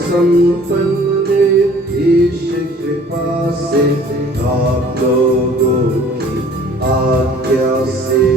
संपन्न ईश कृपा से आप लोगों की आज्ञा से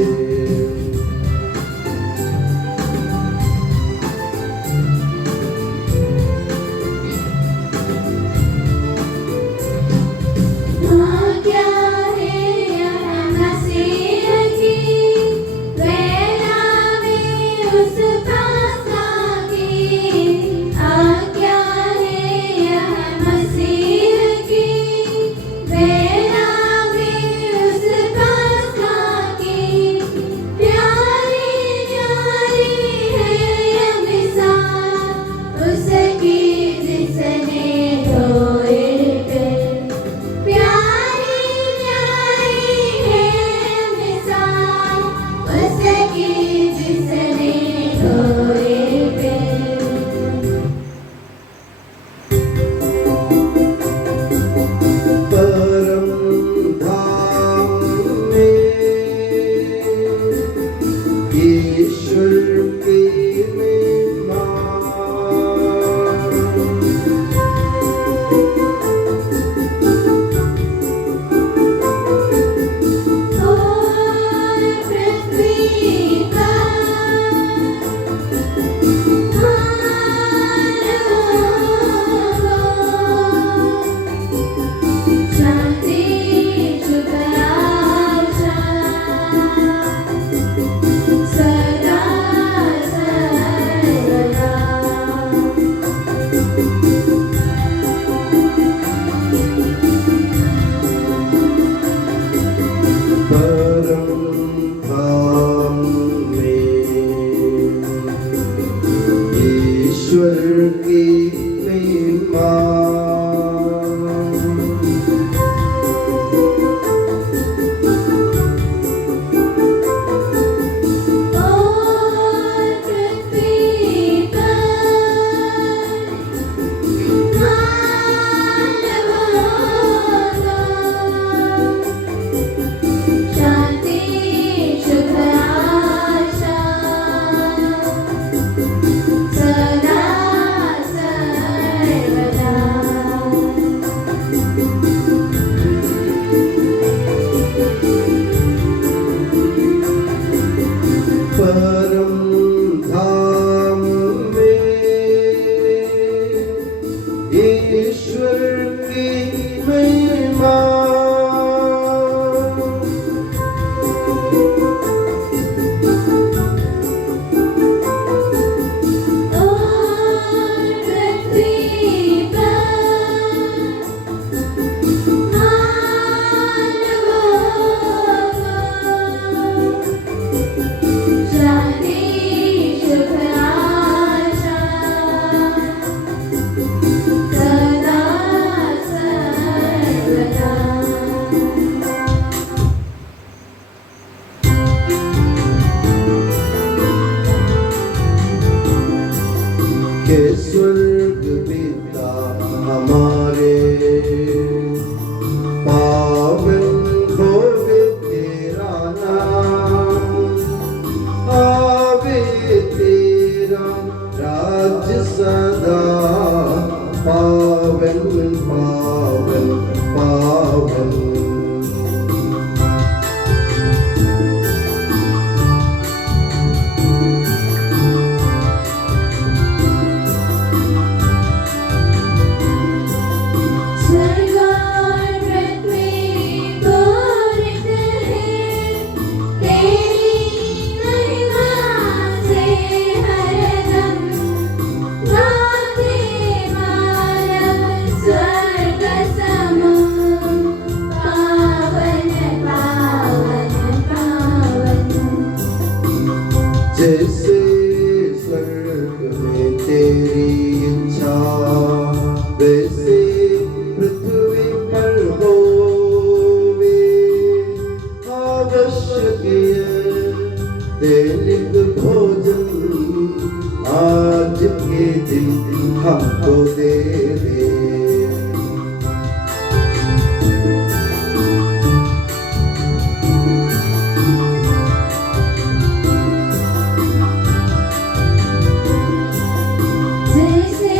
स्वर्ग पिता हमारे पावन होवे तेरा नाम, आवे तेरा राज्य सदा पावन पावन पावन। जैसे स्वर्ग में तेरी इच्छा वैसे पृथ्वी पर होवे, आवश्यक दैनिक भोजन आज के दिन हमको दे दे। जैसे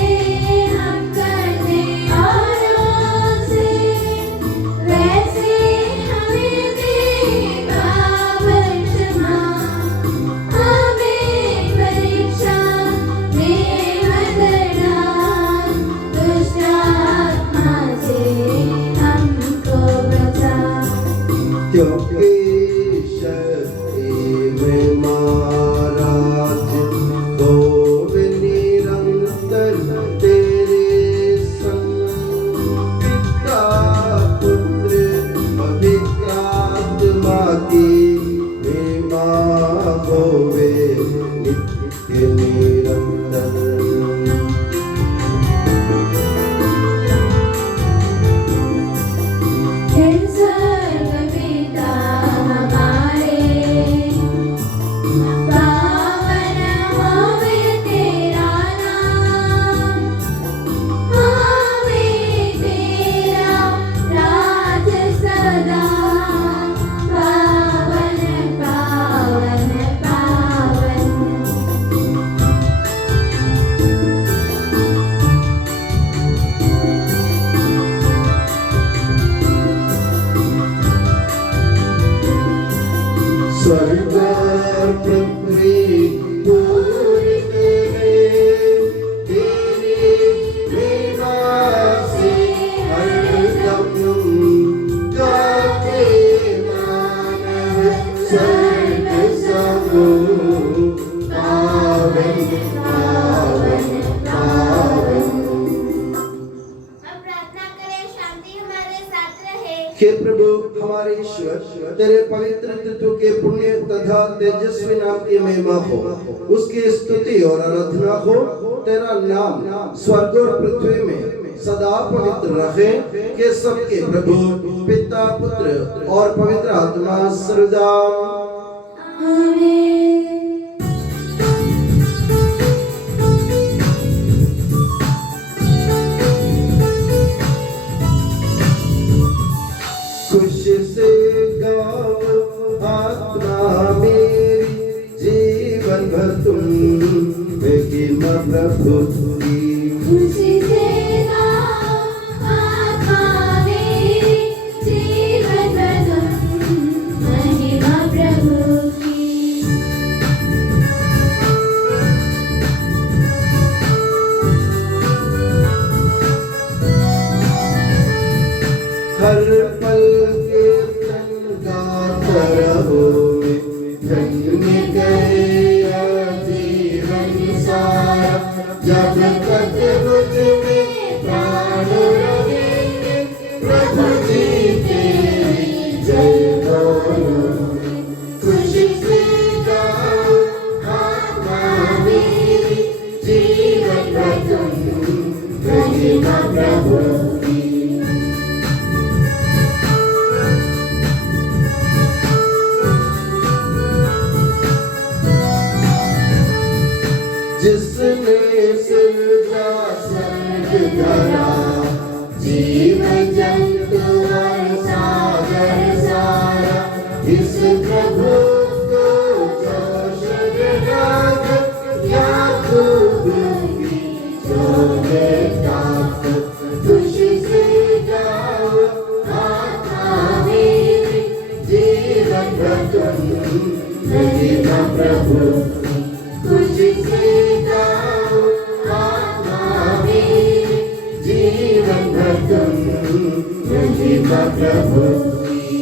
हे प्रभु हमारे ईश्वर, तेरे पवित्र तत्व के पुण्य तथा तेजस्वी नाम की महिमा हो, उसकी स्तुति और आराधना हो। तेरा नाम स्वर्ग और पृथ्वी में सदा पवित्र रहे, कि सबके प्रभु पिता पुत्र और पवित्र आत्मा सदा आमीन। खुशी से गाओ आत्मा मेरी, जीवन भर तुम महिमा प्रभु की। खुशी से गाओ आत्मा मेरी, जीवन भर तुम महिमा प्रभु की। हर पल धन्य गया जीवन सारा, जब तक मुझ में प्राण रहेंगे, प्रभु जी तेरी जय बोलूंगी। खुशी से गाओ आत्मा मेरी, जीवन भर तुम महिमा प्रभु की। जिसने सृजा स्वर्ग धरा, जीव जंतु और सागर सारा, इस प्रभु को जो शरणागत, क्या खूब की जो बेताक। खुशी से गाओ आत्मा मेरी, जीवन भर तुम महिमा प्रभु की। खुशी से गाओ आत्मा मेरी, जीवन भर तुम महिमा प्रभु की।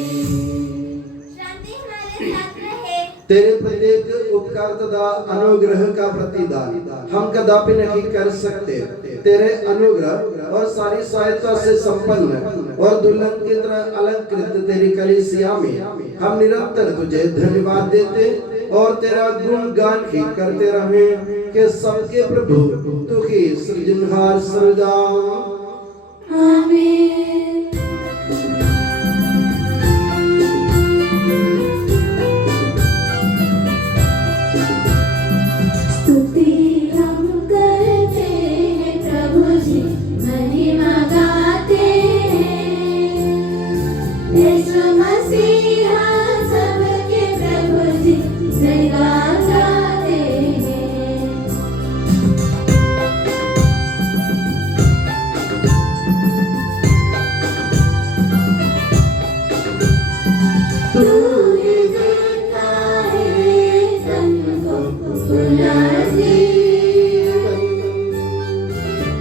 शांति हमारे साथ रहे। तेरे प्रत्येक उपकार तथा अनुग्रह का प्रतिदान हम कदापि नहीं कर सकते। तेरे अनुग्रह और सारी सहायता से संपन्न और दुल्हन की तरह अलंकृत तेरी कलीसिया में हम निरंतर तुझे धन्यवाद देते और तेरा गुणगान ही करते रहे, कि सबके प्रभु तू ही सृजनहार सदा आमीन। स्तुति हम करते हैं प्रभु जी, महिमा गाते हैं। यीशु मसीहा सबके प्रभु जी, जयगान गाते हैं। तू ही देता है तन को पुनर्जीवन,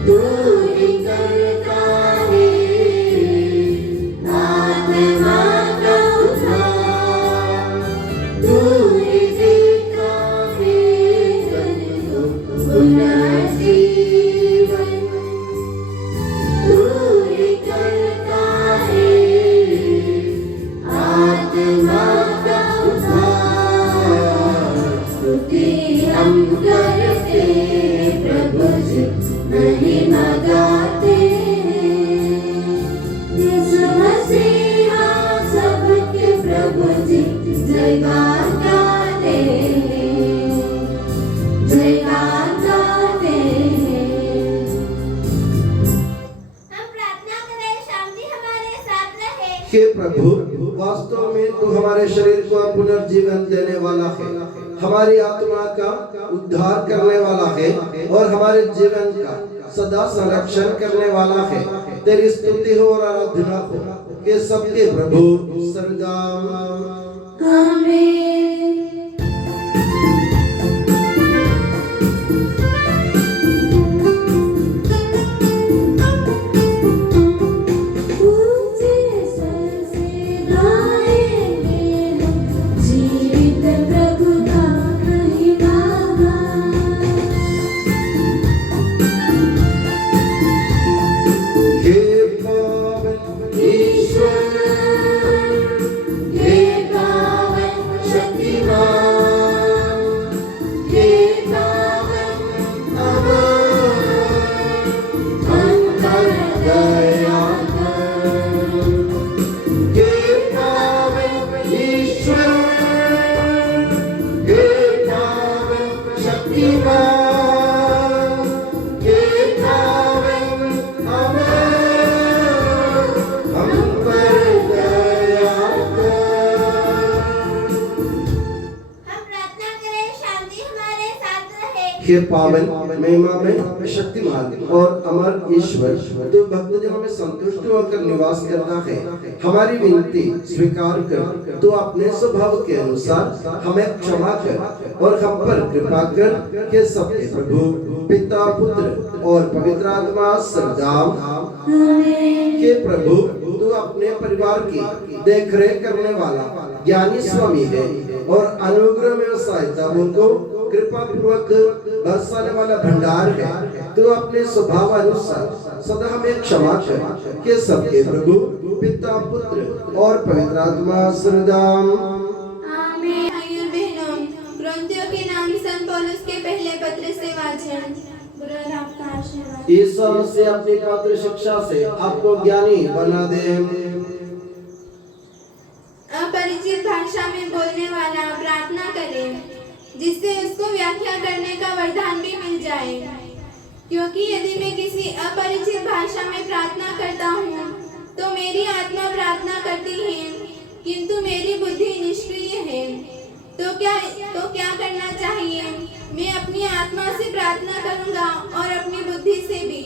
तू ही करता है आत्मा का उद्धार, तू ही देता है तन को पुनर्जीवन, तू ही करता है आत्मा का उद्धार। स्तुति हम करते प्रभु जी, महिमा गाते हैं। यीशु मसीहा सबके प्रभु जी, जयगान गाते हैं, जयगान गाते हैं। हम प्रार्थना करें, शांति हमारे साथ रहे। हे प्रभु, वास्तव में तू हमारे शरीर को पुनर्जीवन देने वाला है, हमारी आत्मा का उद्धार करने वाला है और हमारे जीवन का सदा संरक्षण करने वाला है। तेरी स्तुति हो और आराधना हो, कि सबके प्रभु सदा आमीन। ऊंचे स्वर से गाएंगे हम, जीवित प्रभु का महिमा गान। हे पावन ईश्वर के पावन महिमा में शक्तिमान और अमर ईश्वर, तो भक्तजनों में संतुष्ट होकर निवास करता है, हमारी विनती स्वीकार कर तो अपने स्वभाव के अनुसार हमें क्षमा कर और हम पर कृपा कर के सबके प्रभु पिता पुत्र और पवित्र आत्मा सरदाम के प्रभु, तू अपने परिवार की देखरेख करने वाला ज्ञानी स्वामी है और अनुग्रह में सहायता को कृपा पूर्वक बरसाने वाला भंडार है। तो अपने स्वभाव अनुसार सदा हमें क्षमा कर के सबके प्रभु पिता पुत्र और पवित्र आत्मा सरदाम। आमीन। भाइयों बहनों, कुरिन्थियों के नाम संत पौलुस के पहले पत्र से वाचन। गुरु आपका आशीर्वाद। ईसा से अपनी पवित्र शिक्षा से आपको ज्ञानी बना दे। अपरिचित भाषा में बोलने वाला प्रार्थना करे, जिससे उसको व्याख्या करने का वरदान भी मिल जाए, क्योंकि यदि मैं किसी अपरिचित भाषा में प्रार्थना करता हूँ तो मेरी आत्मा प्रार्थना करती है, किंतु मेरी बुद्धि निष्क्रिय है। तो क्या करना चाहिए? मैं अपनी आत्मा से प्रार्थना करूँगा और अपनी बुद्धि से भी।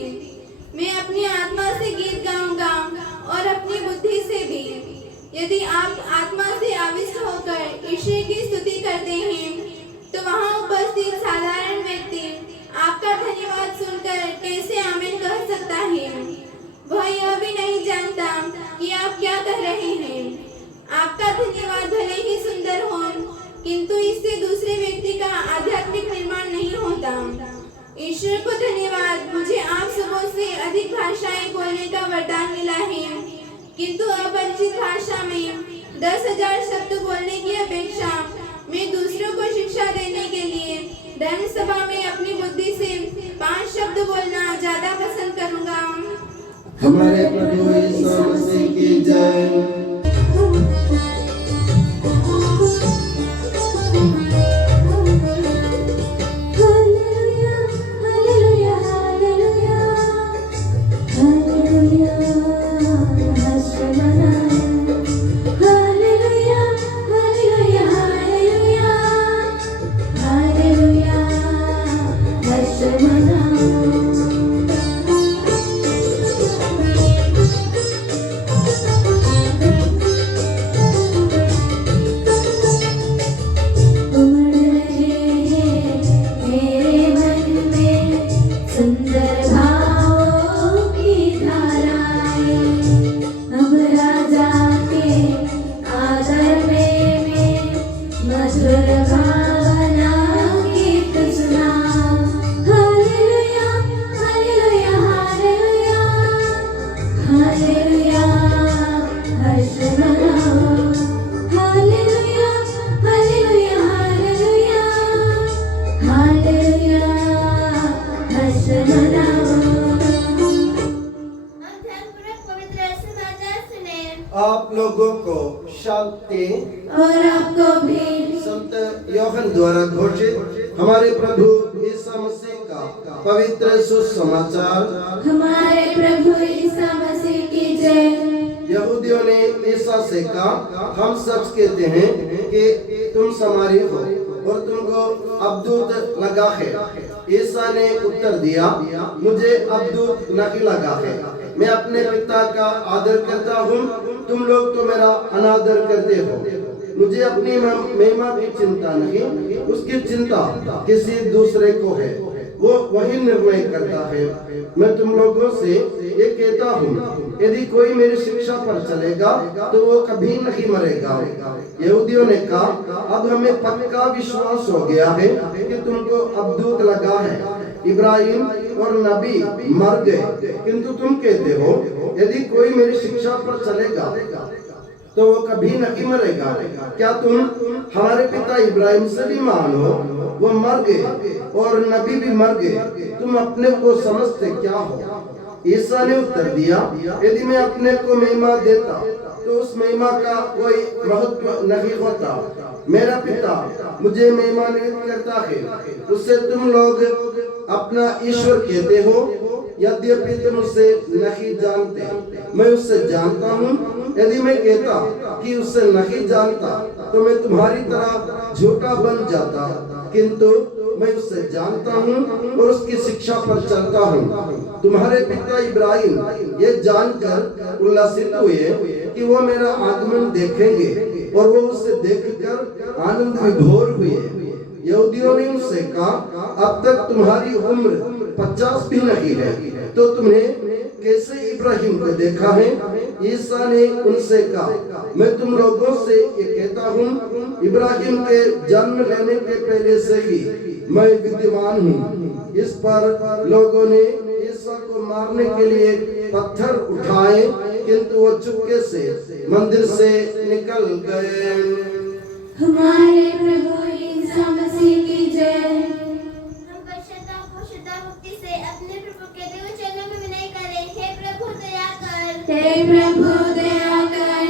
मैं अपनी आत्मा से गीत गाऊंगा और अपनी बुद्धि से भी। यदि आप आत्मा से आविष्ट होकर ईश्वर की स्तुति करते हैं, तो वहाँ उपस्थित साधारण व्यक्ति आपका धन्यवाद सुनकर कैसे आमीन कह सकता है? वह यह भी नहीं जानता कि आप क्या कह रहे हैं। आपका धन्यवाद भले ही सुंदर हो, किंतु इससे दूसरे व्यक्ति का आध्यात्मिक निर्माण नहीं होता। ईश्वर को धन्यवाद, मुझे आप सबों से अधिक भाषाएं बोलने का वरदान मिला है, किंतु अपरिचित भाषा में 10,000 शब्द बोलने की अपेक्षा मैं दूसरों को शिक्षा देने के लिए धर्म सभा में अपनी बुद्धि से 5 शब्द बोलना ज्यादा पसंद करूंगा। हमारे प्रभु यीशु मसीह की जय। आप लोगों को शांति और आपको भी। संत यूहन्ना द्वारा घोषित हमारे प्रभु यीशु मसीह का पवित्र सुसमाचार। हमारे प्रभु यीशु मसीह की जय। यहूदियों ने ईसा से कहा, हम सच कहते हैं कि तुम समारी हो और तुमको अबदूत लगा है। ईसा ने उत्तर दिया, मुझे अबदूत नहीं लगा है। मैं अपने पिता का आदर करता हूँ, तुम लोग तो मेरा अनादर करते हो। मुझे अपनी महिमा की चिंता नहीं, उसकी चिंता किसी दूसरे को है, वो वही निर्णय करता है। मैं तुम लोगों से ये कहता हूँ, यदि कोई मेरी शिक्षा पर चलेगा तो वो कभी नहीं मरेगा। यहूदियों ने कहा, अब हमें पक्का विश्वास हो गया है कि तुमको अबदूत लगा है। इब्राहिम और नबी मर गए, किंतु तुम कहते हो यदि कोई मेरी शिक्षा पर चलेगा तो वो कभी नहीं मरेगा। क्या तुम हमारे पिता इब्राहिम से भी महान हो? वो मर गए और नबी भी मर गए, तुम अपने को समझते क्या हो? ईसा ने उत्तर दिया, यदि मैं अपने को महिमा देता तो उस महिमा का कोई महत्व नहीं होता। मेरा पिता मुझे महिमान्वित करता है, उससे तुम लोग अपना ईश्वर कहते हो। यद्यपि तुम उसे नहीं जानते, मैं उससे जानता हूँ। यदि मैं कहता कि उससे नहीं जानता तो मैं तुम्हारी तरह झूठा बन जाता, किंतु मैं उसे जानता हूँ और उसकी शिक्षा पर चलता हूँ। तुम्हारे पिता इब्राहिम ये जानकर उल्लासित हुए कि वो मेरा आगमन देखेंगे और वो उसे देखकर आनंद विभोर हुए। यहूदियों ने उससे कहा, अब तक तुम्हारी उम्र 50 भी नहीं है, तो तुम्हें कैसे इब्राहिम को देखा है? ईसा ने उनसे कहा, मैं तुम लोगों से ये कहता हूँ, इब्राहिम के जन्म लेने के पहले से ही मैं विद्यमान हूँ। इस पर लोगों ने ईसा को मारने के लिए पत्थर उठाए, किंतु वो चुपके से मंदिर से निकल गए। हमारे प्रभु ईसा मसीह की जय। हम पश्चाताप भक्ति से अपने प्रभु के दिव्य चरणों में विनय करें। हे प्रभु दया कर। हे प्रभु दया कर।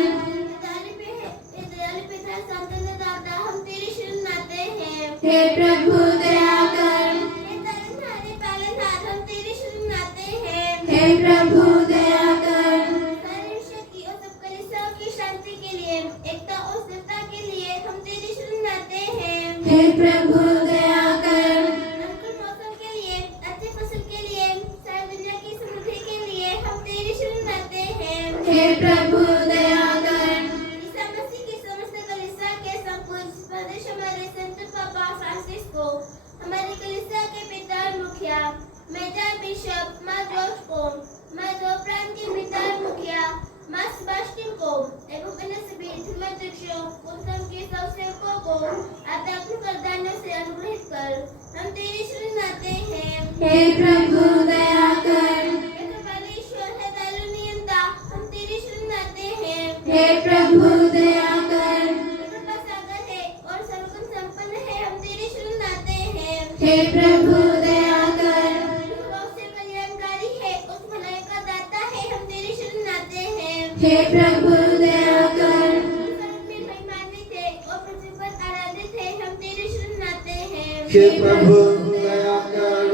दयालु पिता संतन दाता, हम तेरी शरण आते हैं। हे प्रभु दया कर। हे तारनहारे पालनहार, हम तेरी शरण आते हैं। हे प्रभु दया कर। सारे विश्व की और सब कलीसियाओं की शांति के लिए, एकता और स्थिरता के लिए हम तेरी शरण आते हैं। हे प्रभु दया कर। अनुकूल मौसम के लिए, अच्छे फसल के लिए, सारी दुनिया की समृद्धि के लिए हम तेरी शरण आते हैं। हे प्रभु दया कर। ईसा मसीह की समस्त कलीसिया के संपूर्ण प्रदेश हमारे संत पापा फ्रांसिस को, हमारी कलीसिया के पिता और मुखिया मेजर बिशप माँ जॉर्ज को, माँ जोप्रांत के पिता और मुखिया माँ सेबास्टियन को एवं अन्य सभी धर्माध्यक्षों उनके सब सेवकों को आध्यात्मिक वरदानों से अनुग्रहित कर हम तेरी शरण आते हैं। हे प्रभु दया कर। हे कृपालु ईश्वर, हे दयालु नियंता, हम तेरी शरण आते हैं। हे प्रभु दया कर। कृपा सागर है और सर्वगुण संपन्न है, हम तेरी शरण आते हैं। हे प्रभु दया कर। बहुत से कल्याणकारी है, उस भलाई का दाता है, हम तेरी शरण आते हैं। हे प्रभु दया कर। स्वर्ग में महिमान्वित है और पृथ्वी पर आराधित है, हम तेरी शरण आते हैं। हे प्रभु दया कर।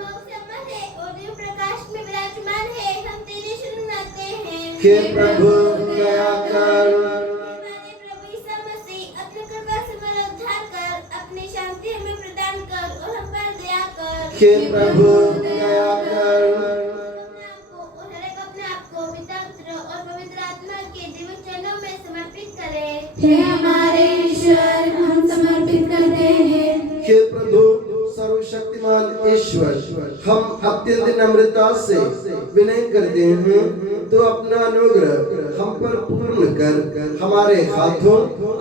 बहुत से अमर है और दिव्य प्रकाश में विराजमान है, हम तेरी शरण आते हैं। हे प्रभु दया कर। हमारे प्रभु ईसा मसीह, अपने कृपा से हमारा उद्धार कर, अपनी शांति हमें प्रदान कर और हम पर दया कर। हे प्रभु दया कर। अपने आप को पिता, पुत्र और पवित्र आत्मा के दिव्य चरणों में समर्पित करें। हे हमारे ईश्वर, हम समर्पित करते हैं। हे प्रभु सर्वशक्तिमान ईश्वर, हम अत्यंत नम्रता से विनय करते हैं, तो अपना अनुग्रह हम पर पूर्ण कर हमारे हाथों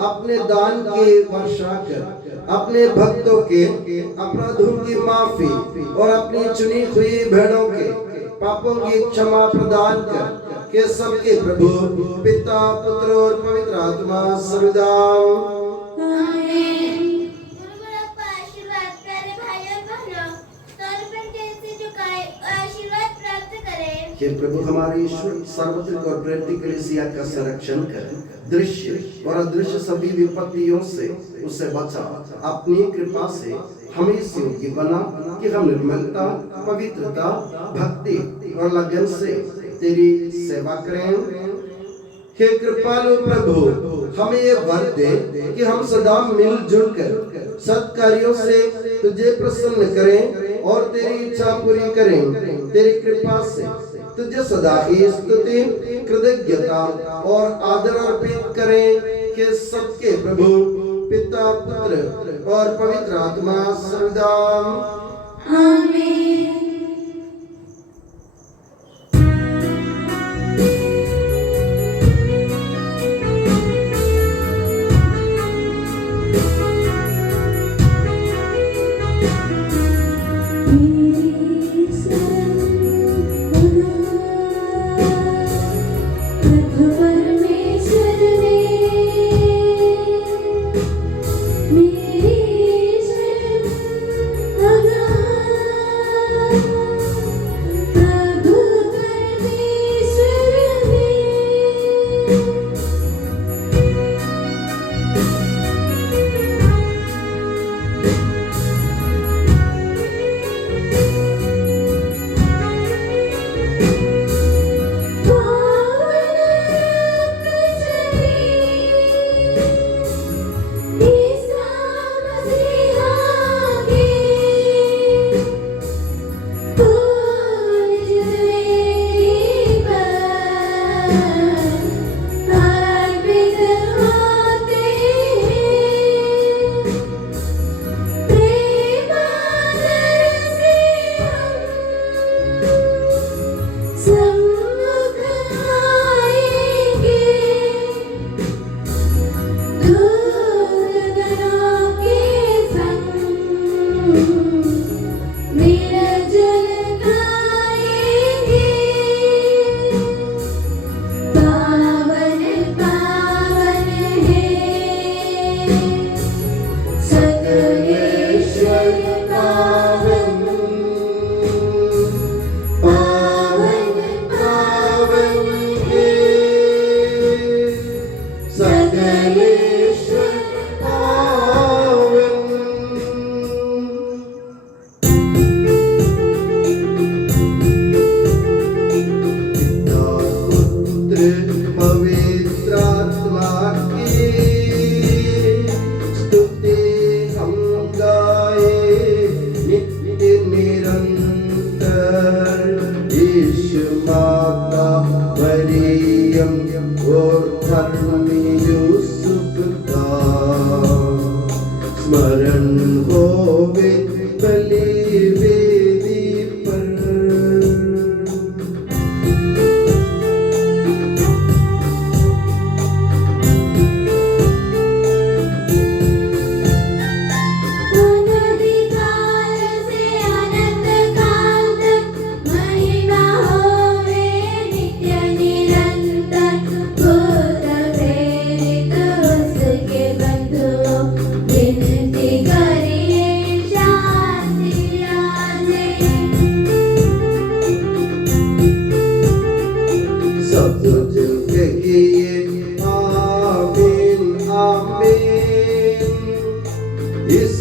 अपने दान की वर्षा कर अपने भक्तों के अपराधों की माफी और अपनी चुनी हुई भेड़ों के पापों की क्षमा प्रदान कर के सबके प्रभु पिता, पुत्र और पवित्र आत्मा सर्वदा। आमीन। आशीर्वाद प्यारे भाई और बहनों, सौर पर कैसे झुकाए और आशीर्वाद प्राप्त करें। हे प्रभु हमारे ईश्वर, सार्वत्रिक और प्रेरित कलीसिया का संरक्षण कर, दृश्य और अदृश्य सभी विपत्तियों से उसे बचा, अपनी कृपा से हमें इस योग्य बना कि हम निर्मलता, पवित्रता, भक्ति और लगन से तेरी सेवा करें। हे कृपालु प्रभु, हमें ये वर दे कि हम सदा मिलजुल कर सत्कार्यों से तुझे प्रसन्न करें और तेरी इच्छा पूरी करें। तेरी कृपा से तुझे सदा ही स्तुति, कृतज्ञता और आदर अर्पित करें कि सबके प्रभु पिता, पुत्र और पवित्र आत्मा सर्वदा। आमीन। मेरी यीशु माता मरियम और धर्मी यूसुफ का स्मरण होवे बलि वेदी पर। अनधिकाल से अनंत काल तक महिमा होवे नित्य निरंतर। भूत प्रेरित उसके बंधुओं विनती करिए शांति राजे। सब कुछ कहिए आमीन आमीन। इस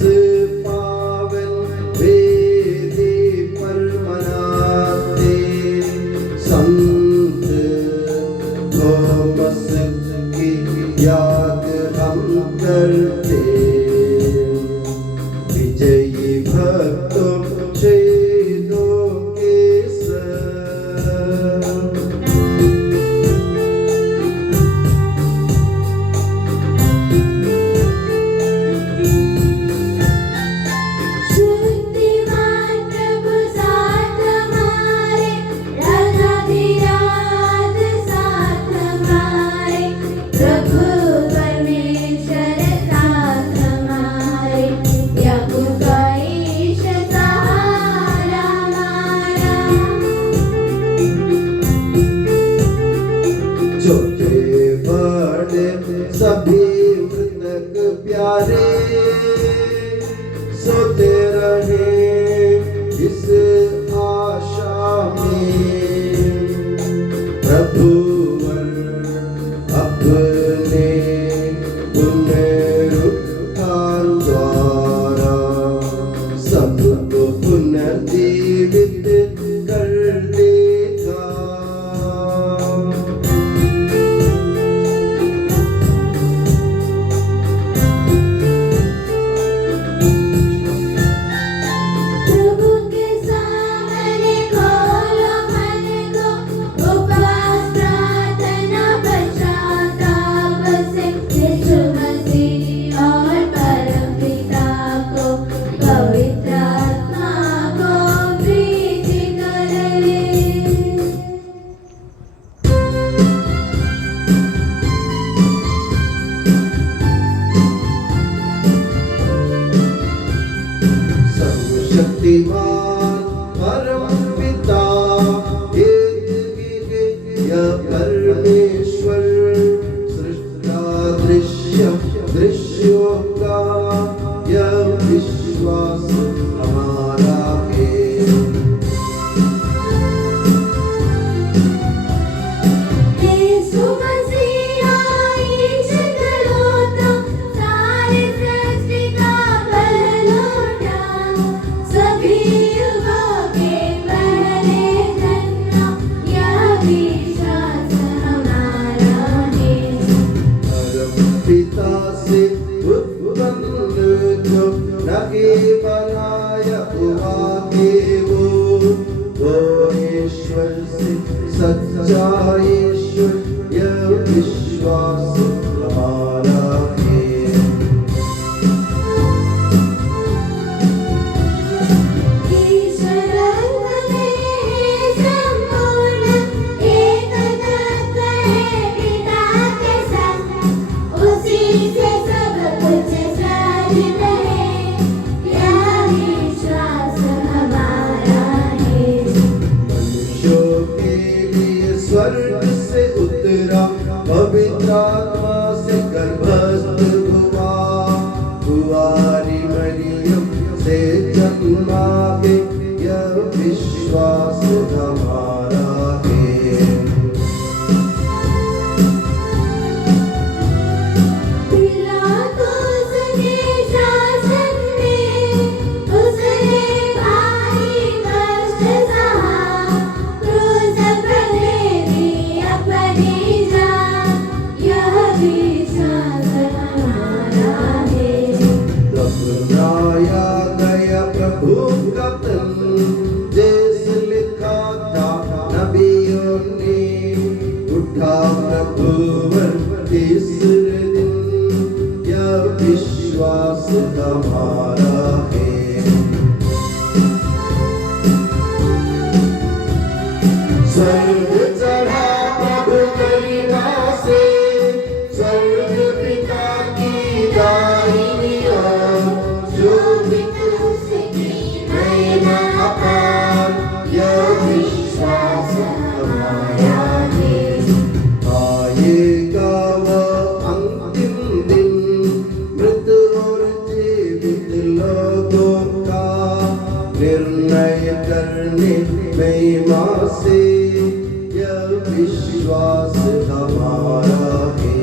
पावन वेदी पर मनाते संत थॉमस की याद हम करते। विजयी भक्तों शहीदों के संग। शुद्धिमान प्रभु साथ हमारे, राजाधिराज साथ हमारे। प्रभु परमेश्वर साथ हमारे, याकूब का ईश सहारा हमारा। छोटे बड़े सभी मृतक प्यारे सोते रहे इस आशा में। प्रभुवर अपने पुनरुत्थान द्वारा सबको पुनर्जीवित कर देगा। प्रभु के सामने खोलो मन को, उपवास प्रार्थना पश्चाताप से। यीशु मसीह और परमपिता को, पवित्र आत्मा को प्रीति करें। सर्वशक्तिमान परम पिता एक या परमेश्वर सृष्टा दृश्य दृश्यों का यह विश्वास हमारा है। यीशु मसीह ईश करोता, सारी सृष्टि का पहलौठा। सभी युगों के पहले जन्मा, यह विश्वास हमारा है। परम पिता से उत्पन्न जो नगे बनाया हुआ है वो ईश्वर से सच्चा ईश्वर यह विश्वास हमारा है। ईश्वर में संपूर्ण एक तत्व है पिता के संग, उसी से सब कुछ साजित है, यह विश्वास हमारा है। मनुष्यों के लिए स्वर्ग से उतरा पवित्र आत्मा से गर्भस्थ हुआ। कुंवारी मरियम से जन्मा के यह विश्वास हमारा है। पिलातुस के शासन में उसने भारी कष्ट सहा, क्रूस पर ले ली मुन्नी उठा प्रभुवर तीसरे दिन, यह विश्वास हमारा है। स्वर्ग चढ़ा प्रभु गरिमा से, स्वर्ग पिता की दाहिनी ओर, जो भी उसकी महिमा अपार, यह विश्वास हमारा है। आएगा वह अंतिम दिन, मृत और जीवित लोगों का निर्णय करने महिमा से, यह विश्वास हमारा है।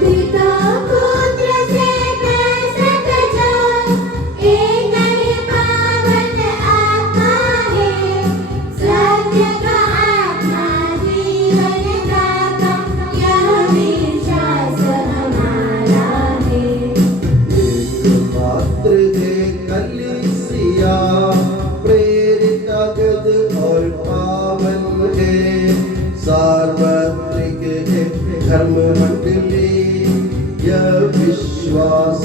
पिता पुत्र से कैसे जो एक ही पावन आत्मा है, सत्य का आत्मा जीवन दाता, यह विश्वास हमारा है। एकमात्र है कलीसिया, प्रेरित अगद और पावन है, सार्वत्रिक है धर्म मंडली, यह विश्वास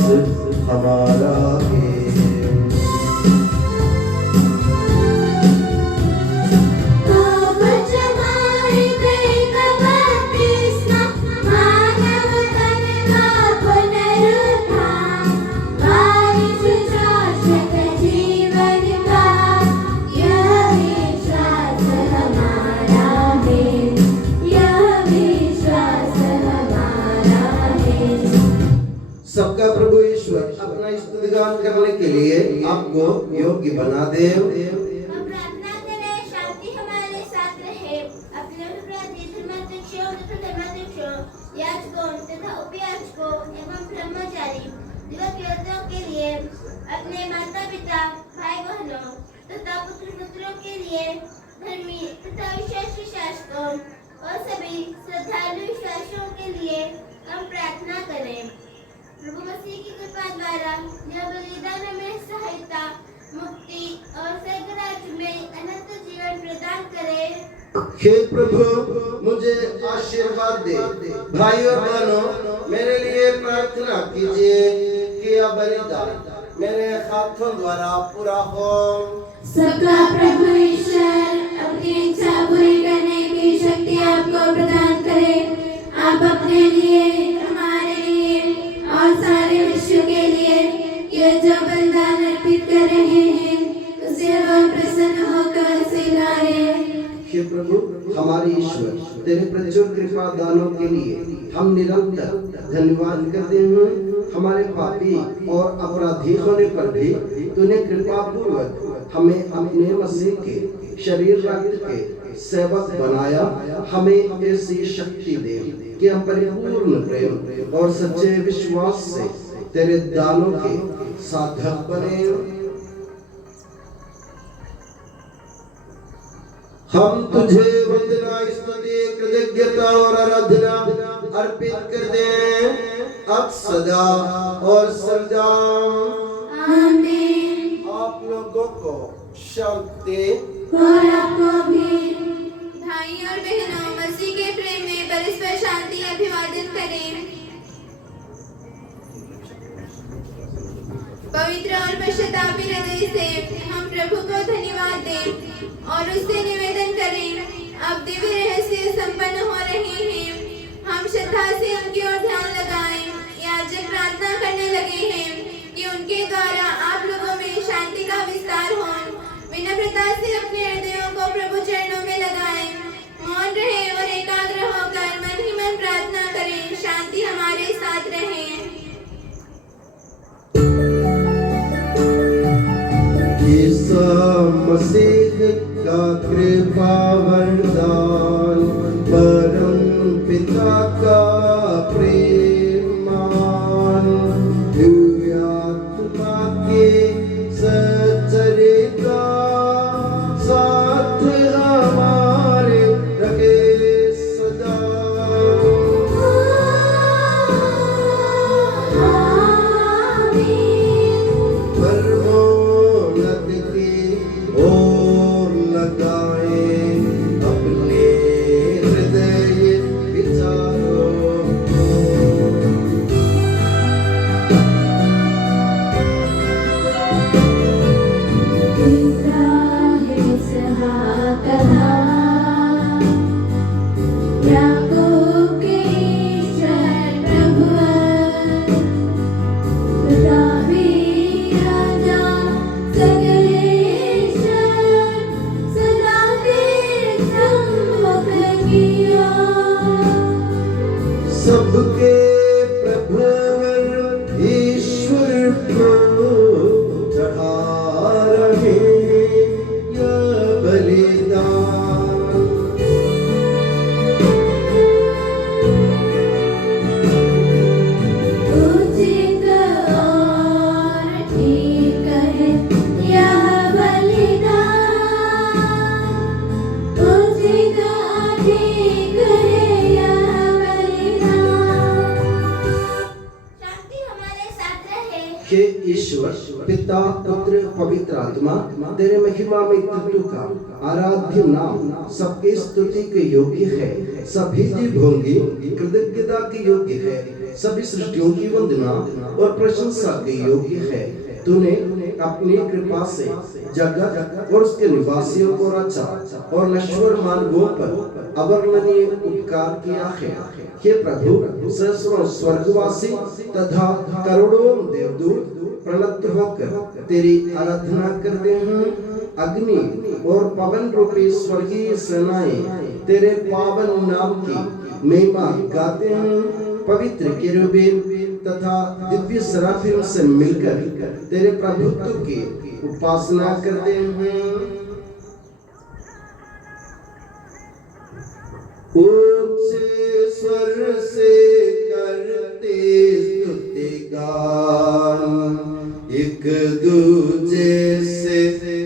हमारा है। सबका प्रभु ईश्वर अपना स्तुतिगान करने के लिए आपको योग्य बना दे। हम प्रार्थना करें, शांति हमारे साथ रहे। अपने अपराधी धर्माध्यक्षों तथा धर्माध्यक्षों, याजकों तथा उपयाजकों एवं ब्रह्मचारी दिवसयोद्धाओं के लिए, अपने माता पिता भाई बहनों तथा पुत्र पुत्रों के लिए, धर्मी तथा विश्वासी शासकों और सभी श्रद्धालु विश्वासियों के लिए हम प्रार्थना करें। प्रभु मसीह की कृपा द्वारा यह बलिदान हमें सहायता, मुक्ति और स्वर्ग राज्य में अनंत जीवन प्रदान करे। हे प्रभु, मुझे आशीर्वाद दे। भाई और बहनों, मेरे लिए प्रार्थना कीजिए कि यह बलिदान मेरे हाथों द्वारा पूरा हो। सबका प्रभु ईश्वर अपनी इच्छा पूरी करने की शक्ति आपको प्रदान करे। आप अपने लिए, हमारे लिए और सारे विश्व के लिए ये जो बलिदान अर्पित कर रहे हैं, उसे वह प्रसन्न होकर स्वीकारे। हे प्रभु हमारे ईश्वर, तेरे प्रचुर कृपा दानों के लिए हम निरंतर धन्यवाद करते हैं। हमारे पापी और अपराधी होने पर भी तूने कृपा पूर्वक हमें अपने मसीह के शरीर रक्त के सेवक बनाया। हमें ऐसी शक्ति दे कि हम परिपूर्ण प्रेम और सच्चे विश्वास से तेरे दानों के साधक बने। हम तुझे वंदना, स्तुति, कृतज्ञता और आराधना अर्पित करते हैं, अब सदा और सदा। आमीन। आप लोगों को शांति। और आपको भी। भाई और बहनों, मसीह के प्रेम में परस्पर शांति अभिवादन करें। पवित्र और पश्चातापी हृदय से हम प्रभु को धन्यवाद दें और उससे निवेदन करें। अब दिव्य रहस्य संपन्न हो रहे हैं, हम श्रद्धा से उनकी ओर ध्यान लगाएं। याजक प्रार्थना करने लगे हैं कि उनके द्वारा आप लोगों में शांति का विस्तार हो। विनम्रता से अपने हृदयों को प्रभु चरणों में लगाएं, मौन रहे और एकाग्र होकर मन ही मन प्रार्थना करें। शांति हमारे साथ रहे। ईसा मसीह का कृपा वरदान, परम पिता का प्रेम मान, दिव्य आत्मा के सचरिता साथ हमारे रखे सदा। परमोन्नत की ईश्वर पिता पुत्र पवित्र आत्मा तेरे महिमा में तत्व का आराध्य नाम सबके स्तुति के योग्य है। सभी जीव होंगे कृतज्ञता के योग्य है। सभी सृष्टियों की वंदना और प्रशंसा के योग्य है। तूने अपनी कृपा से जगत और उसके निवासियों को रचा और नश्वर मार्गों पर अवर्णनीय उपकार किया है। हे प्रभु, सहस्रों स्वर्गवासी तथा करोड़ों देवदूत प्रणत होकर तेरी आराधना करते हैं। अग्नि और पवन रूपी स्वर्गीय सेनाएं तेरे पावन नाम की महिमा गाते हैं। पवित्र केरूबीन तथा दिव्य सराफियों से मिलकर तेरे प्रभुत्व की उपासना करते हैं। ऊंचे स्वर से करते स्तुति गान, एक दूजे से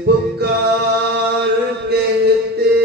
पुकार कहते।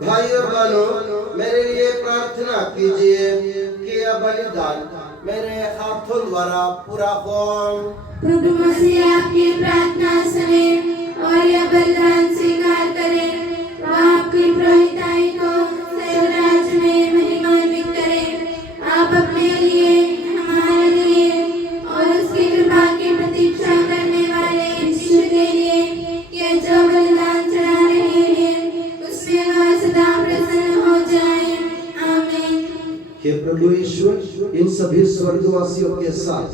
भाई और बहनों, मेरे लिए प्रार्थना कीजिए कि यह बलिदान मेरे हाथों द्वारा पूरा हो। प्रभु मसीह आपकी प्रार्थना सुने और यह बलिदान स्वीकार करे। वह आपकी पुरोहिताई को स्वर्गराज में महिमान्वित करे। आप अपने लिए, हमारे लिए और उसकी कृपा की प्रतीक्षा करने वाले यीशु के लिए यह जो बलिदान चढ़ा रहे हैं उसमें वह सदा प्रसन्न हो जाए। आमीन। हे प्रभु ईश्वर, इन सभी स्वर्गवासियों के साथ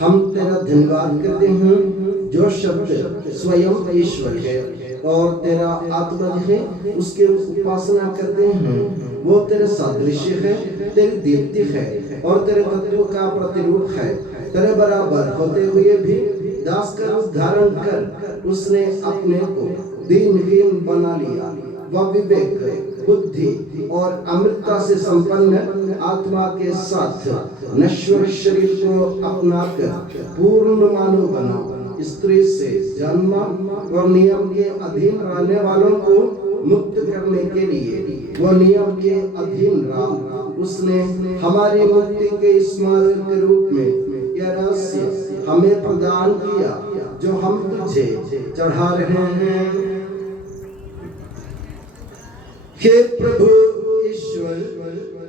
हम तेरा धन्यवाद करते हैं जो शब्द स्वयं ईश्वर है और तेरा आत्मा है, उसके उपासना करते हैं। वो तेरे सादृश्य है, तेरी दीप्ति है और तेरे तत्व का प्रतिरूप है। तेरे बराबर होते हुए भी दास का रूप धारण कर उसने अपने को दीनहीन बना लिया। वह विवेक, बुद्धि और अमृतता से संपन्न आत्मा के साथ नश्वर शरीर को अपनाकर पूर्ण मानव बना। स्त्री से जन्म और नियम के अधीन रहने वालों को मुक्त करने के लिए वो नियम के अधीन रहा। उसने हमारी मुक्ति के स्मारक के रूप में यह रहस्य हमें प्रदान किया जो हम तुझे चढ़ा रहे हैं। हे प्रभु ईश्वर,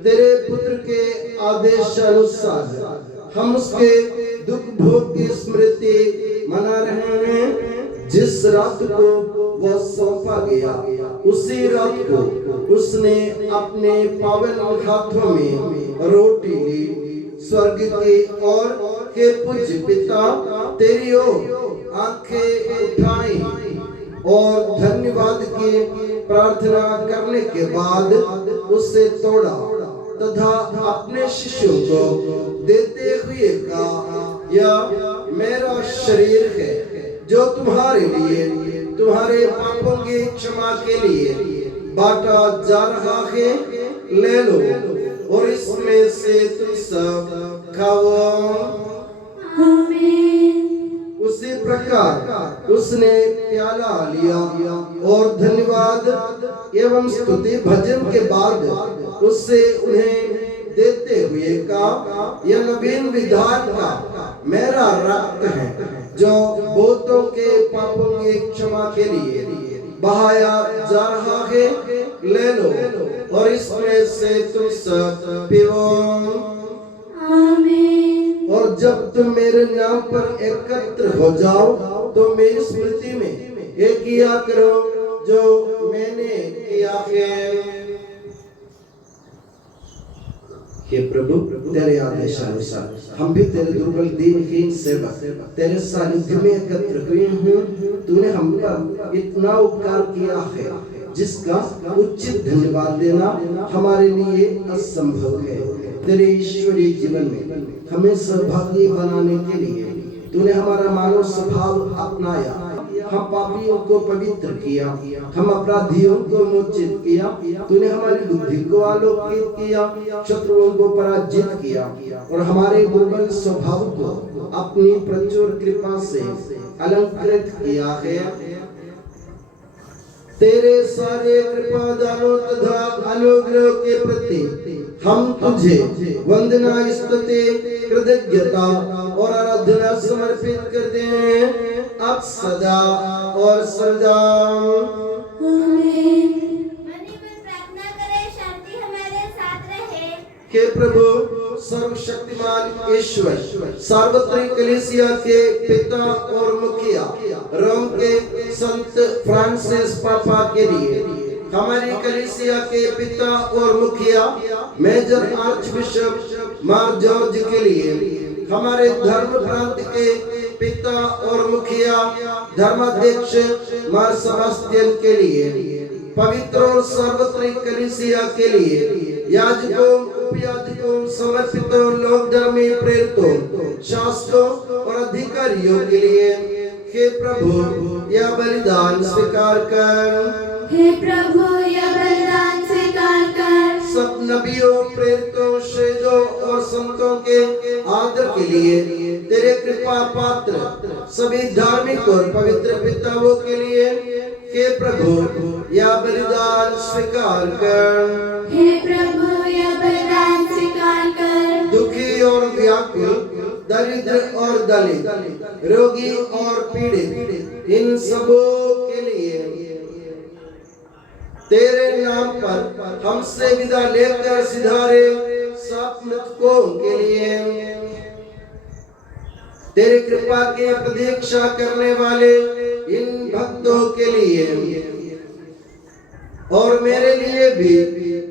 तेरे पुत्र के आदेश अनुसार हम उसके दुख भोग की स्मृति मना रहे हैं। जिस रात को वह सौंपा गया उसी रात को उसने अपने पावन हाथों में रोटी ली, स्वर्ग की ओर के पूज्य पिता तेरी ओर आंखें उठाई और धन्यवाद की प्रार्थना करने के बाद उससे तोड़ा तथा अपने शिष्यों को देते हुए कहा, यह मेरा शरीर है जो तुम्हारे लिए, तुम्हारे पापों की क्षमा के लिए बांटा जा रहा है। ले लो और इसमें से तुम सब खाओ। उसी प्रकार उसने प्याला लिया और धन्यवाद एवं स्तुति भजन के बाद उससे उन्हें देते हुए का यह नवीन विधान का मेरा रक्त है जो बहुतों के पापों की क्षमा के लिए बहाया जा रहा है। ले लो और इसमें से तुम सब पीओ। आमीन। और जब तुम मेरे नाम पर एकत्र हो जाओ तो मेरी स्मृति में ये किया करो जो मैंने किया है। हे प्रभु, तेरे आदेशानुसार हम भी तेरे दुर्बल दीनहीन सेवक तेरे सानिध्य में एकत्र हुए हैं। तूने हम पर इतना उपकार किया है जिसका उचित धन्यवाद देना हमारे लिए असंभव है। तेरे ईश्वरीय जीवन में हमें सहभागी बनाने के लिए तूने हमारा मानव स्वभाव अपनाया। हम पापियों को पवित्र किया, हम अपराधियों को मोचित किया। तूने हमारी बुद्धि को आलोकित किया, शत्रुओं को पराजित किया और हमारे दुर्बल स्वभाव को अपनी प्रचुर कृपा से अलंकृत किया है। तेरे सारे कृपा दानों तथा अनुग्रह के प्रति हम तुझे वंदना, स्तुति, कृतज्ञता और आराधना समर्पित करते हैं अब सदा और सदा। आमीन। मनी में प्रार्थना करें, शांति हमारे साथ रहे। हे प्रभु सर्वशक्तिमान ईश्वर, सार्वत्रिक कलीसिया के पिता और मुखिया रोम के संत फ्रांसिस पापा के लिए, हमारी कलीसिया के पिता और मुखिया मेजर आर्चबिशप मार जॉर्ज के लिए, हमारे धर्म प्रांत के पिता और मुखिया धर्माध्यक्ष मार सेबास्टियन के लिए, पवित्र और सार्वत्रिक कलीसिया के लिए, याजकों, उपयाजकों, समर्पितों, लोक धर्मी प्रेरितों, शास्त्रों और अधिकारियों के लिए, हे प्रभु यह बलिदान स्वीकार कर। हे प्रभु यह बलिदान स्वीकार कर। सब नबियों, प्रेरितों, शहीदों और संतों के आदर के लिए, तेरे कृपा पात्र सभी धार्मिक और पवित्र पिताओं के लिए, हे प्रभु यह बलिदान स्वीकार कर। हे प्रभु यह बलिदान स्वीकार कर। दुखी और व्याकुल, दरिद्र और दलित, रोगी और पीड़ित, इन सबों के लिए तेरे नाम पर हमसे विदा लेकर सिधारे सब मृतकों के लिए, तेरे कृपा की प्रतीक्षा करने वाले इन भक्तों के लिए और मेरे लिए भी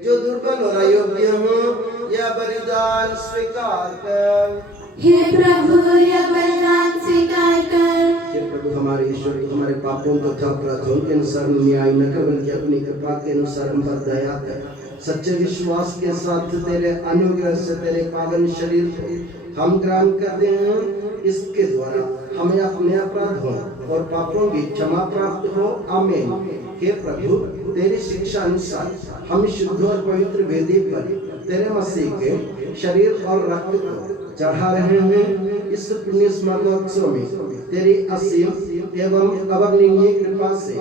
जो दुर्बल और अयोग्य हूँ, यह बलिदान स्वीकार कर। हे प्रभु यह बलिदान स्वीकार कर। हे प्रभु हमारे ईश्वर, हमारे पापों तथा अपराधों के अनुसार न्याय न कर बल्कि अपनी कृपा के अनुसार हम पर दया कर। सच्चे विश्वास के साथ तेरे अनुग्रह से तेरे पावन शरीर को हम ग्रहण करते हैं। इसके द्वारा हमें अपने अपराधों और पापों की क्षमा प्राप्त हो। आमीन। हे प्रभु तेरी शिक्षा अनुसार हम शुद्ध और पवित्र वेदी पर तेरे मसीह के शरीर और रक्त को चढ़ा रहे हैं। इस पुण्य स्मरणोत्सव में तेरी असीम एवं अवर्णनीय कृपा से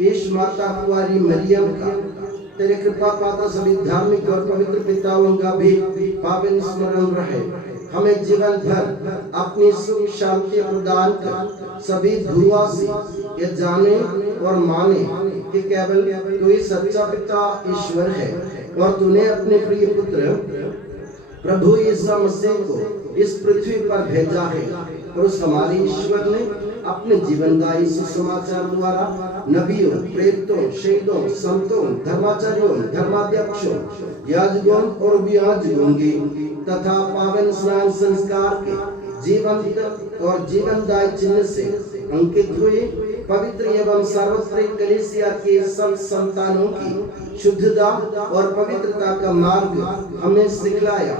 यीशु माता कुंवारी मरियम का, तेरे कृपा पात्र सभी धार्मिक और पवित्र पिताओं का भी पावन स्मरण रहे। हमें जीवन भर अपनी सुख शांति प्रदान कर सभी भूवासी ये जाने और माने कि केवल तू ही सच्चा पिता ईश्वर है और तूने अपने प्रिय पुत्र प्रभु यीशु मसीह को इस पृथ्वी पर भेजा है। और उस हमारे ईश्वर ने अपने जीवनदायी सुसमाचार द्वारा नबियों, प्रेरितों, शहीदों, संतों, धर्माचार्यों, धर्माध्यक्षों, याजकों और उपयाजकों की तथा पावन स्नान संस्कार के जीवंत और जीवनदायी चिन्ह से अंकित हुए पवित्र एवं सार्वत्रिक कलीसिया के सब संतानों की शुद्धता और पवित्रता का मार्ग हमें सिखलाया।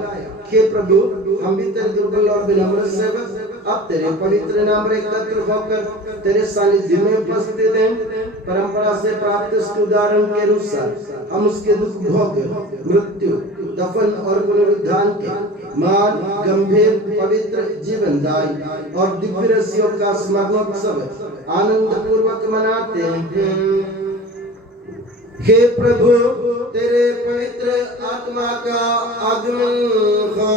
हे प्रभु हम भी तेरे दुर्बल और विनम्र सेवक अब तेरे पवित्र नाम में एकत्र होकर तेरे सानिध्य में उपस्थित हैं। परंपरा से प्राप्त इस उदाहरण के अनुसार हम उसके दुख भोग, मृत्यु, दफन और पुनरुत्थान के मान, गंभीर, पवित्र, जीवनदायी और दिव्य रस्सियों का स्मरणोत्सव आनंद पूर्वक मनाते हैं। हे प्रभु तेरे पवित्र आत्मा का आगमन हो।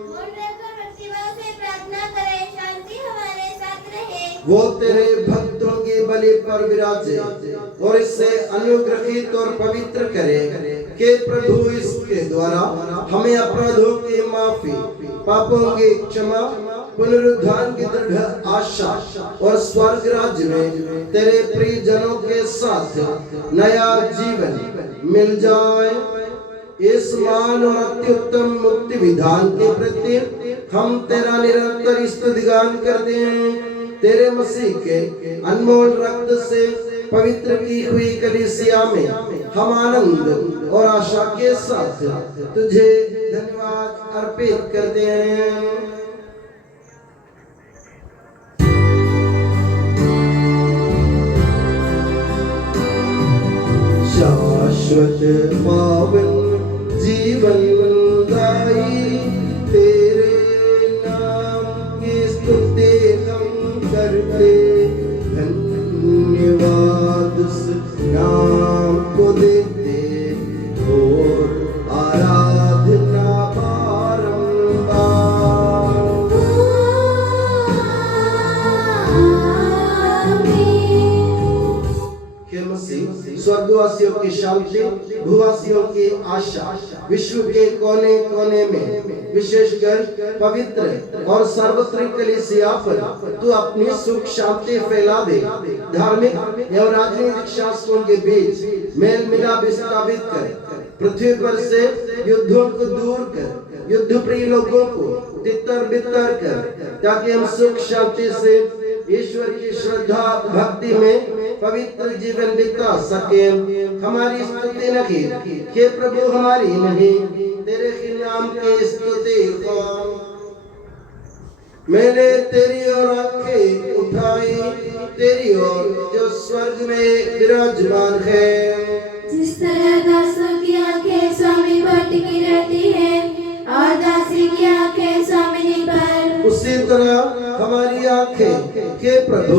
मौन रहकर भक्तिभाव से प्रार्थना करें, शांति हमारे साथ रहे। वो तेरे भक्तों की बलि पर विराजे और इससे अनुग्रहित और पवित्र करे कि प्रभु इसके द्वारा हमें अपराधों की माफी, पापों की क्षमा, पुनरुद्धान की दृढ़ आशा और स्वर्ग राज्य में तेरे प्रिय जनों के साथ नया जीवन मिल जाए। इस महान और अत्युत्तम मुक्ति विधान के प्रति हम तेरा निरंतर स्तुतिगान करते हैं। तेरे मसीह के अनमोल रक्त से पवित्र की हुई कलीसिया में हम आनंद और आशा के साथ तुझे धन्यवाद अर्पित करते हैं। शाश्वत पावन जीवन दाई तेरे नाम की स्तुति हम करते, धन्यवाद उस नाम को देते और आराधना स्वर्गवासियों की शांति, भूवासियों की आशा, विश्व के कोने कोने में विशेषकर पवित्र और सार्वत्रिक कलीसिया पर तू अपनी सुख शांति फैला दे। धार्मिक एवं राजनीतिक शासकों के बीच मेल मिलाप स्थापित कर, पृथ्वी पर से युद्धों को दूर कर, युद्ध प्रिय लोगों को तितर बितर कर, ताकि हम सुख शांति से ईश्वर की श्रद्धा भक्ति में पवित्र जीवन बिता सके। हमारी स्तुति नहीं कि प्रभु हमारी नहीं, तेरे ही नाम की स्तुति को। मैंने तेरी ओर आंखें उठाई, तेरी ओर जो स्वर्ग में विराजमान है। जिस तरह दासों की आंखें स्वामी पर टिकी रहती है और दासी की आंखें स्वामिनी पर, उसी तरह हमारी आंखें के प्रभु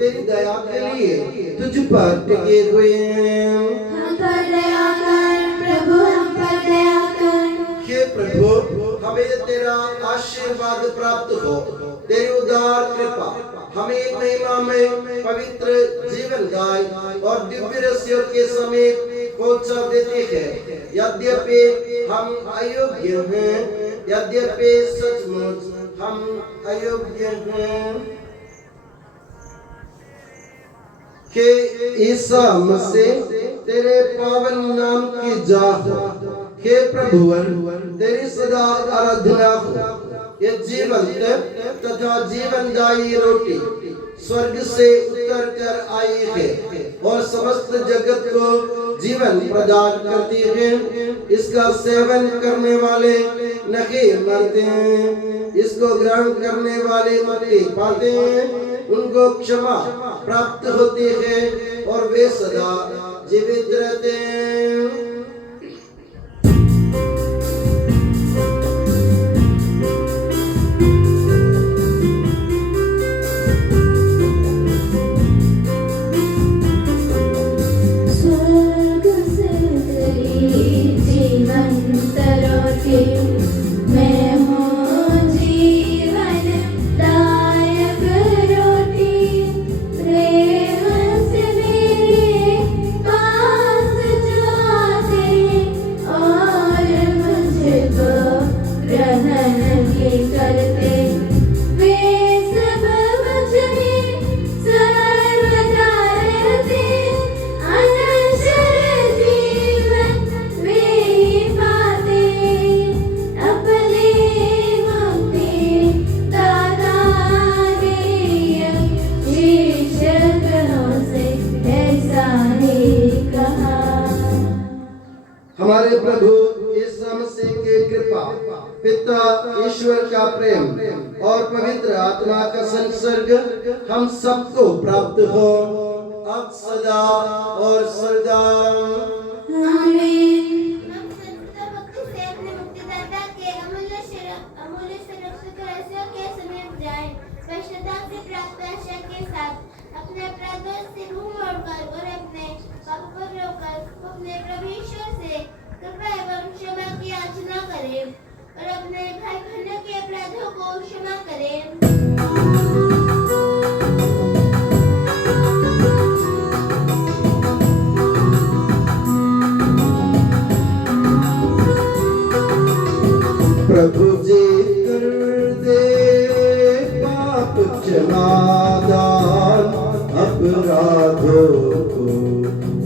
तेरी दया के लिए तुझ पर टिके हुए हैं। हम पर दया कर प्रभु, हम पर दया कर। हे प्रभु हमें तेरा आशीर्वाद प्राप्त हो, तेरी उदार कृपा हमें महिमा में पवित्र जीवन दाय और दिव्य रस्सियों के समीप पहुंचा देती है। यद्यपि हम अयोग्य हैं, यद्यपि सचमुच हम अयोग्य हैं, कि ईसा मसीह तेरे पावन नाम की जाह, हे प्रभुवर तेरी सदा आराधना हो। ये जीवंत तथा जीवनदायी रोटी स्वर्ग से उतर कर आई है और समस्त जगत को जीवन प्रदान करती है। इसका सेवन करने वाले नहीं मरते हैं, इसको ग्रहण करने वाले मुक्ति पाते हैं, उनको क्षमा प्राप्त होती है और वे सदा जीवित रहते हैं। मैं हूँ जीवन दायक रोटी, प्रेम से मेरे पास जो आते और मुझको ग्रहण भी करते, वे सब मुझ में सर्वदा रहते, अनश्वर जीवन वे पाते, अपने मुक्ति दाता ने शीर्षकों से ऐसा ही कहा। हमारे प्रभु यीशु मसीह की कृपा, पिता ईश्वर का प्रेम और पवित्र आत्मा का संसर्ग हम सबको प्राप्त हो, अब सदा और सदा। आमीन। हम संतता भक्ति से अपने मुक्तिदाता के अमूल्य सुरक्षित रहस्यों के समीप जाएं, स्पष्टता से प्राप्त आशा के साथ अपने अपराधों से मुंह मोड़कर और अपने पापों को रोककर अपने प्रभु ईश्वर से कृपा एवं क्षमा की याचना करें और अपने भाई बहनों के अपराधों को क्षमा करें। प्रभु जी कर दे पाप क्षमादान अपराधों को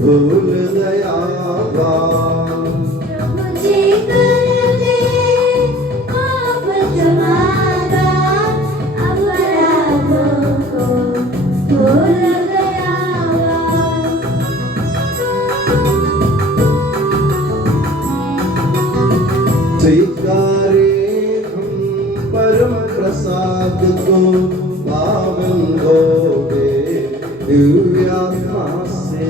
भूल दयावान। मुझे कर दे पाप क्षमादान अपराधों को भूल दयावान। स्वीकारे हम परम प्रसाद को पावन हो गए दिव्य आत्मा से।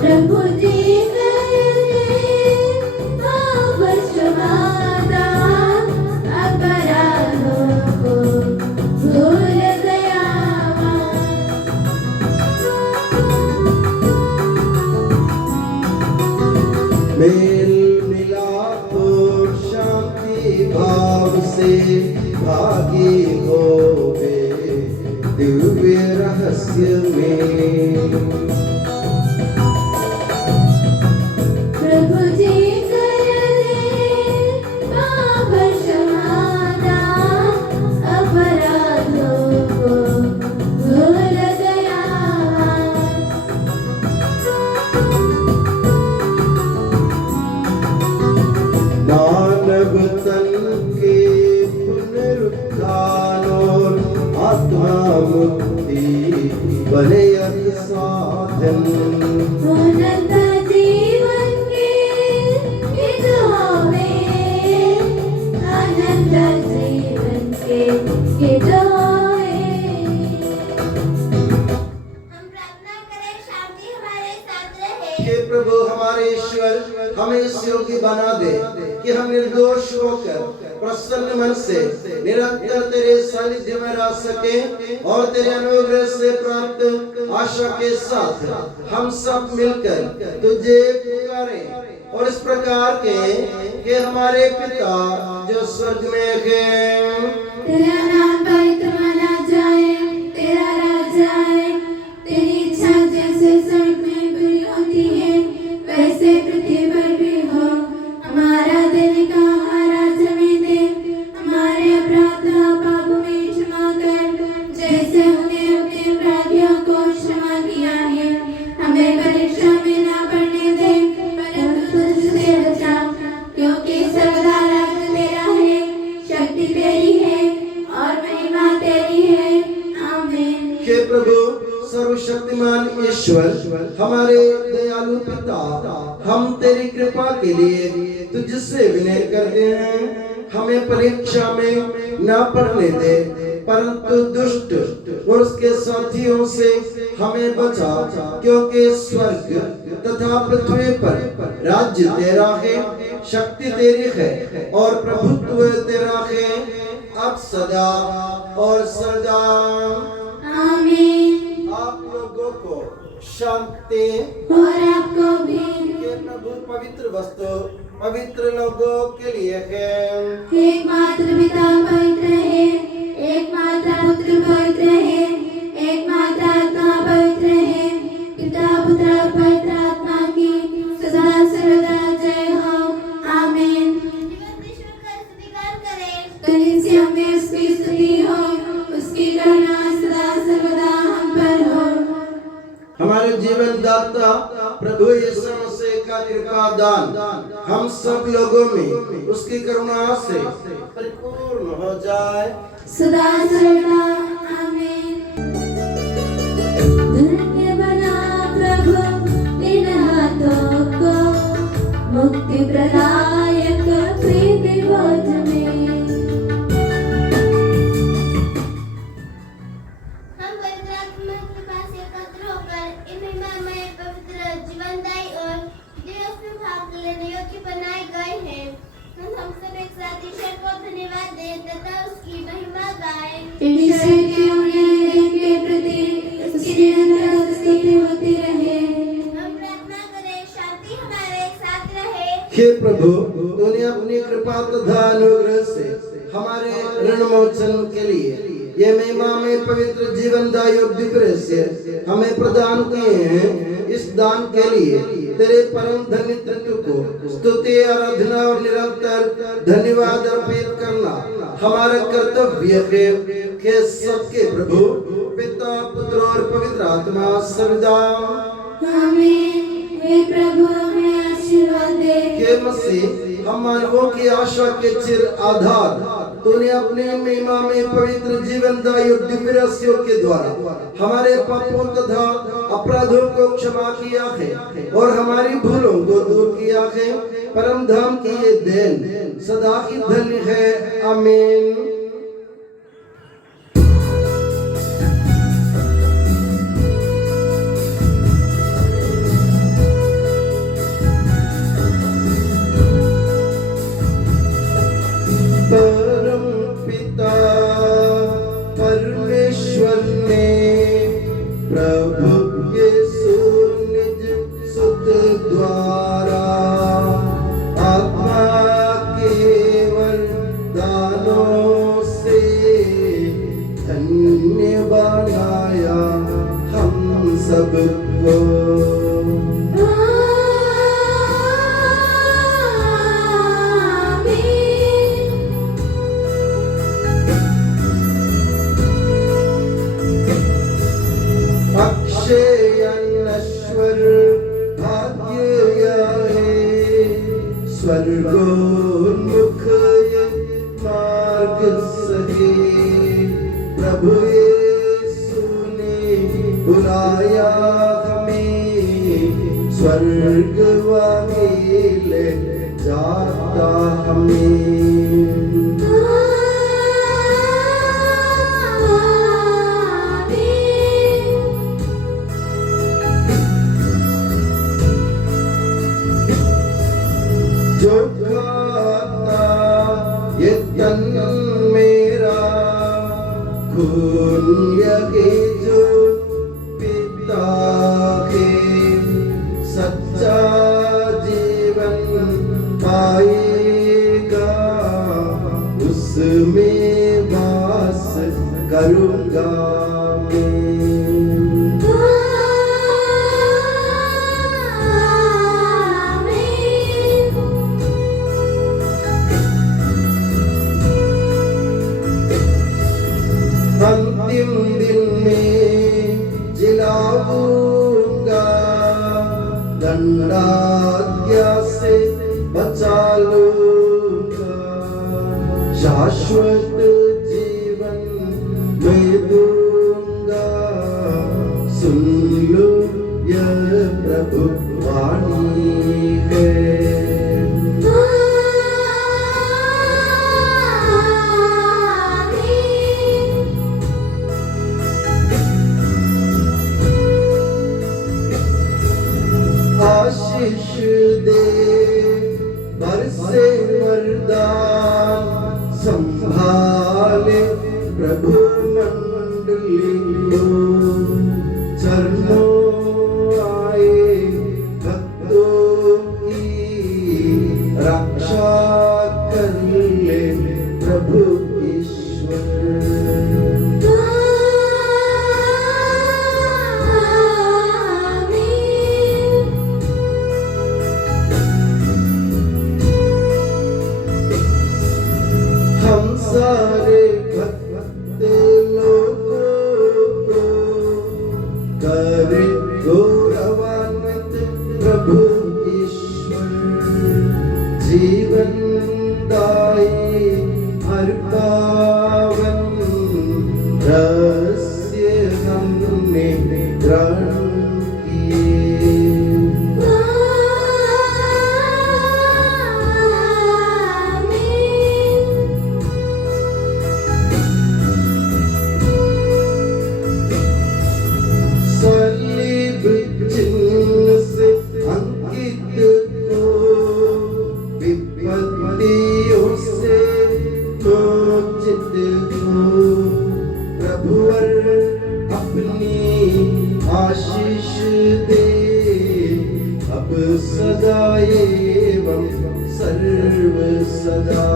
प्रभु जी कर दे पाप क्षमादान अपराधों को भूल दयावान। मेल मिलाप और शांति भाव से भागी हो गए दिव्य रहस्य में। प्रभु जी कर दे पाप क्षमादान अपराधों को भूल दयावान। मानव तन के पुनरुत्थान और आत्मा मुक्ति बने अति साधन। उन्नत जीवन के जो में अनंत जीवन के जो हम प्रार्थना करें शांति हमारे साथ रहे। हे प्रभु हमारे ईश्वर हमें इस योग्य बना दे कि हम निर्दोष होकर प्रसन्न मन से निरंतर तेरे सानिध्य में रह सके और तेरे अनुग्रह से प्राप्त आशा के साथ हम सब मिलकर तुझे पुकारें और इस प्रकार के कि हमारे पिता जो स्वर्ग में है, तेरा नाम पवित्र माना जाए, तेरा राज आए, तेरी इच्छा जैसे स्वर्ग में पूरी होती है वैसे पृथ्वी पर भी हो। हमारा दिन का आहार आज हमें दे, हमारे अपराध पापों में क्षमा कर जैसे हमने अपने अपराधियों को क्षमा किया है। हमें परीक्षा में ना पड़ने दे परंतु तुझसे बचा, क्योंकि सर्वदा राज्य तेरा है, शक्ति तेरी है और महिमा तेरी है। आमीन। हे प्रभु सर्वशक्तिमान ईश्वर हमारे दयालु पिता, हम तेरी कृपा के लिए तुझसे विनय करते हैं। हमें परीक्षा में न पड़ने दे परंतु दुष्ट और उसके साथियों से हमें बचा, क्योंकि स्वर्ग तथा पृथ्वी पर राज्य तेरा है, शक्ति तेरी है और प्रभुत्व तेरा है अब सदा और सदा। आमीन। आप लोगों को शांति और आपको भी। के प्रभु पवित्र वस्तु पवित्र लोगों के लिए है। एकमात्र पिता पवित्र है, एकमात्र पुत्र पवित्र है, एकमात्र आत्मा पवित्र है। पिता पुत्र और पवित्र आत्मा की सदा सर्वदा जय हो। आमीन। जीवन ईश्वर का स्वीकार करें। कलीसिया में उसकी स्तुति हो, उसकी करुणा सदा सर्वदा हम पर हो। हमारे जीवन दाता प्रभु यीशु मसीह का कृपा दान हम सब लोगों में उसकी करुणा से परिपूर्ण हो जाए सदा सर्वदा। आमीन। धन्य बना प्रभु इन हाथों को मुक्ति प्रदायक प्रीति भोज में। हम पवित्र आत्मा के पास एकत्र होकर इन महिमामय पवित्र जीवनदायी और दिव्य में भाग लेने योग्य बनाए गए हैं। हम सब एक साथ प्रभु, तूने अपनी कृपा तथा अनुग्रह से हमारे ऋण मोचन के लिए ये महिमा में पवित्र जीवनदायी और दिव्य रहस्य हमें प्रदान किए हैं। इस दान के लिए तेरे परम धन्य तत्व को स्तुति, आराधना और निरंतर धन्यवाद अर्पित करना हमारा कर्तव्य है के सबके प्रभु, पिता, पुत्र और पवित्र आत्मा सदा आमीन। हे प्रभु हमें आशीर्वाद दे। के मसीह हम मानवों की आशा के चिर आधार, तूने अपने महिमा में पवित्र जीवनदायी और दिव्य रहस्यों के द्वारा हमारे पापों तथा अपराधों को क्षमा किया है और हमारी भूलों को दूर किया है। परम धाम की ये देन सदा की धन्य है। आमीन। परम पिता परमेश्वर ने प्रभु यीशु निज सुत द्वारा आत्मा के वरदानों से धन्य बनाया हम सबको। अक्षयनश्वर भाग्य है स्वर्गोन्मुख मार्ग सहे, प्रभु यीशु ने बुलाया हमें स्वर्ग ले जाता हमें। जो खाता ये तन मेरा खून यही जो पिता के सच्चा जीवन पाएगा, उसमें वास करूँगा मैं। अंतिम दिन में जिलाऊंगा, दंडाज्ञा से बचा लूंगा, शाश्वत जीवन में दूंगा। सुन लो यह प्रभु वाणी है। आशीष दे बरसे वरदान, संभाले प्रभु मंडली को, चरणों आए भक्तों की रक्षा कर ले प्रभु ईश्वर। हम सारे भक्त लोगों को करे गौरवान्वित प्रभु ईश्वर, जीवन दायी हर पावन रहस्य हमने ग्रहण किए। सलीब चिन्ह से अंकित को विपत्तियों से मोचित सर्व सदा।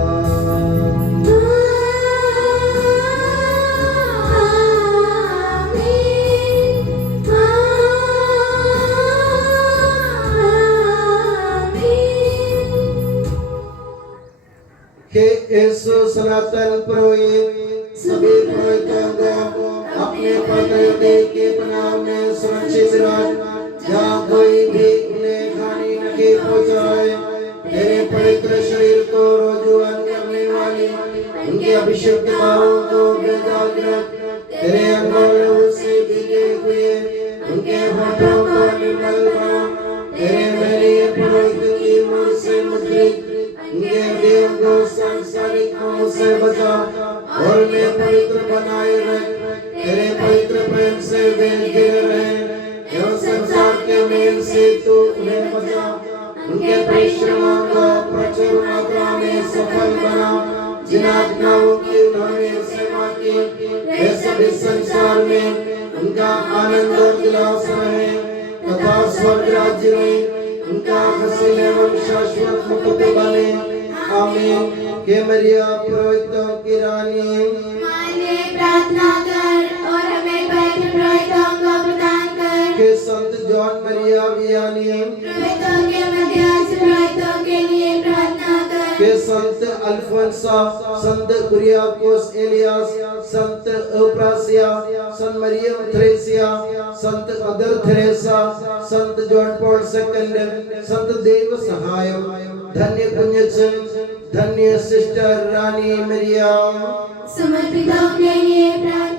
के यीशु सनातन पुरोहित सभी पुरोहितों को अपने पवित्र के नाम में सुरक्षित रख, जहाँ कोई भी उन्हें हानि न पहुँचाए। तेरे पवित्र शरीर को रोजुआन करने वाली उनके अभिषेक बाहों को बेदाग रख। तेरे अंगों से भीगे हुए उनके होठों को निर्मल बना। तेरे मेरे पुरोहित की मुँह से मुद्रित उनके हृदय को सांसारिकों से बचा और उन्हें पवित्र बनाए रख। तेरे पवित्र प्रेम से वे घिरे रहे एवं संसार के मेल से तू उन्हें बचा। उनके परिश्रमों को प्रचुर मात्रा में सफल बना। जिन आत्माओं की उन्होंने सेवा की वे सभी संसार में उनका आनंद और दिलास रहे तथा स्वर्ग राज्य में उनका हसीन एवं शाश्वत मुकुट बने। आमीन। के मरिया पुरोहितों की रानी, हमारे लिए प्रार्थना कर और हमें पवित्र पुरोहितों को प्रदान कर। के संत जॉन मरिया वियानी, पुरोहितों के मध्यस्थ पुरोहितों के लिए प्रार्थना कर। के संत अल्फोंसा, संत कुरियाकोस एलियास, संत अप्रासिया, संत मरियम थ्रेसिया, संत अदर थेरेसा, संत जॉन पॉल सेकंड, संत देव सहाय, धन्य पुण्यचन, धन्य सिस्टर रानी मरिया, समर्पितों के लिए प्रार्थना